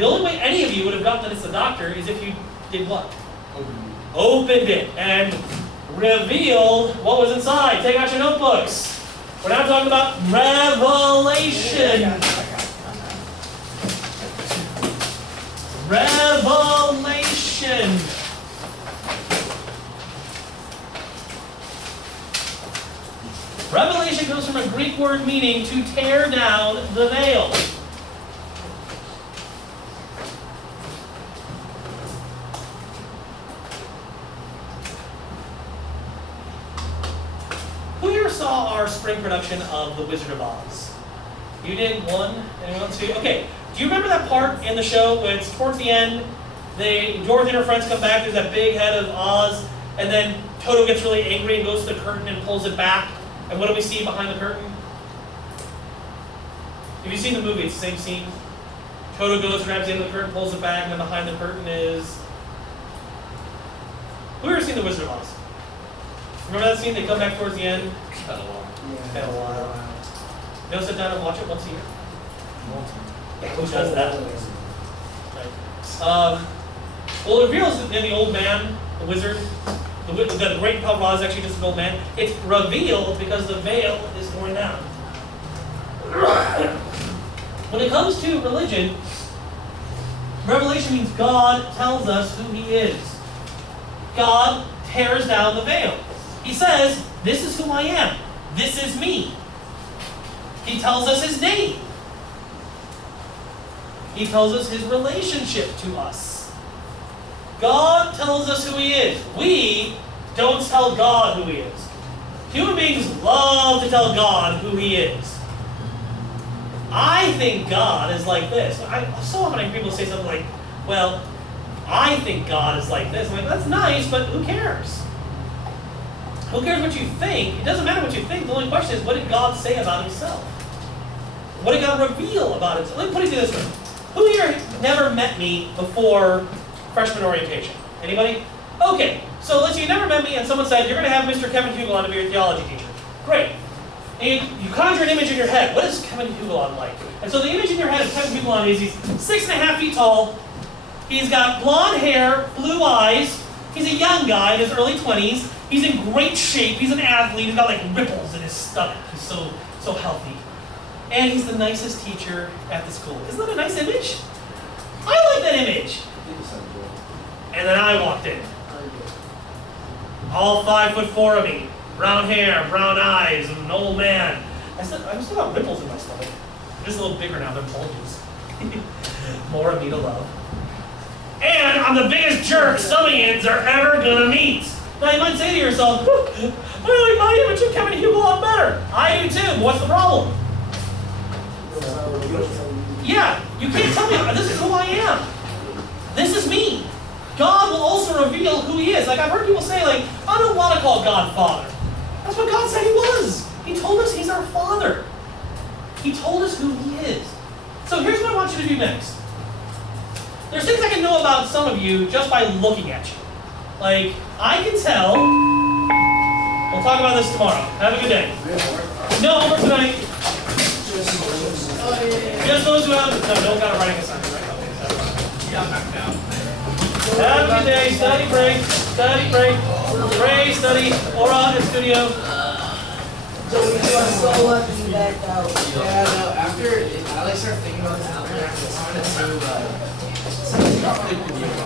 The only way any of you would have gotten that it's the doctor is if you did what? Opened it and revealed what was inside. Take out your notebooks. We're now talking about revelation. Revelation. Revelation comes from a Greek word meaning to tear down the veil. Who here saw our spring production of The Wizard of Oz? You did? One? Anyone? Two? Okay. Do you remember that part in the show when it's towards the end, Dorothy and her friends come back, there's that big head of Oz, and then Toto gets really angry and goes to the curtain and pulls it back. And what do we see behind the curtain? If you've seen the movie, it's the same scene. Toto goes, grabs the end of the curtain, pulls it back, and then behind the curtain is... Who ever seen The Wizard of Oz? Remember that scene? They come back towards the end? It's been a while. It's been a while. You don't sit down and watch it once a year? Yeah, who does that? Right. Well, it reveals that the old man, the wizard, the great Ra is actually just an old man. It's revealed because the veil is going down. When it comes to religion, revelation means God tells us who He is. God tears down the veil. He says, this is who I am. This is me. He tells us His name. He tells us His relationship to us. God tells us who He is. We don't tell God who He is. Human beings love to tell God who He is. I think God is like this. So often I hear people say something like, well, I think God is like this. I'm like, that's nice, but who cares? Who cares what you think? It doesn't matter what you think. The only question is, what did God say about Himself? What did God reveal about Himself? Let me put it this way. Who here never met me before freshman orientation? Anybody? Okay, so let's say you never met me and someone said, you're going to have Mr. Kevin Hugelon to be your theology teacher. Great. And you conjure an image in your head. What is Kevin Hugelon like? And so the image in your head of Kevin Hugelon is he's 6.5 feet tall. He's got blonde hair, blue eyes. He's a young guy in his early 20s. He's in great shape. He's an athlete. He's got like ripples in his stomach. He's so healthy. And he's the nicest teacher at the school. Isn't that a nice image? I like that image. And then I walked in. All 5'4" of me. Brown hair, brown eyes, and an old man. I still got ripples in my stomach. They're just a little bigger now. They're bulges. More of me to love. And I'm the biggest jerk Summians are ever gonna meet. Now you might say to yourself, I like my image of Kevin Hugelon better. I do too, but what's the problem? Yeah, you can't tell me, this is who I am. This is me. God will also reveal who He is. Like I've heard people say, like, I don't want to call God Father. That's what God said He was. He told us He's our Father. He told us who He is. So here's what I want you to do next. There's things I can know about some of you just by looking at you. Like, I can tell. We'll talk about this tomorrow. Have a good day. No homework tonight. Just those who have. No, don't got a writing assignment right now. Have a good day. Study break. Study break. Pray, study. Aura in studio. So we are so lucky to be back out. Yeah, no, after I started thinking about this, I'm gonna have to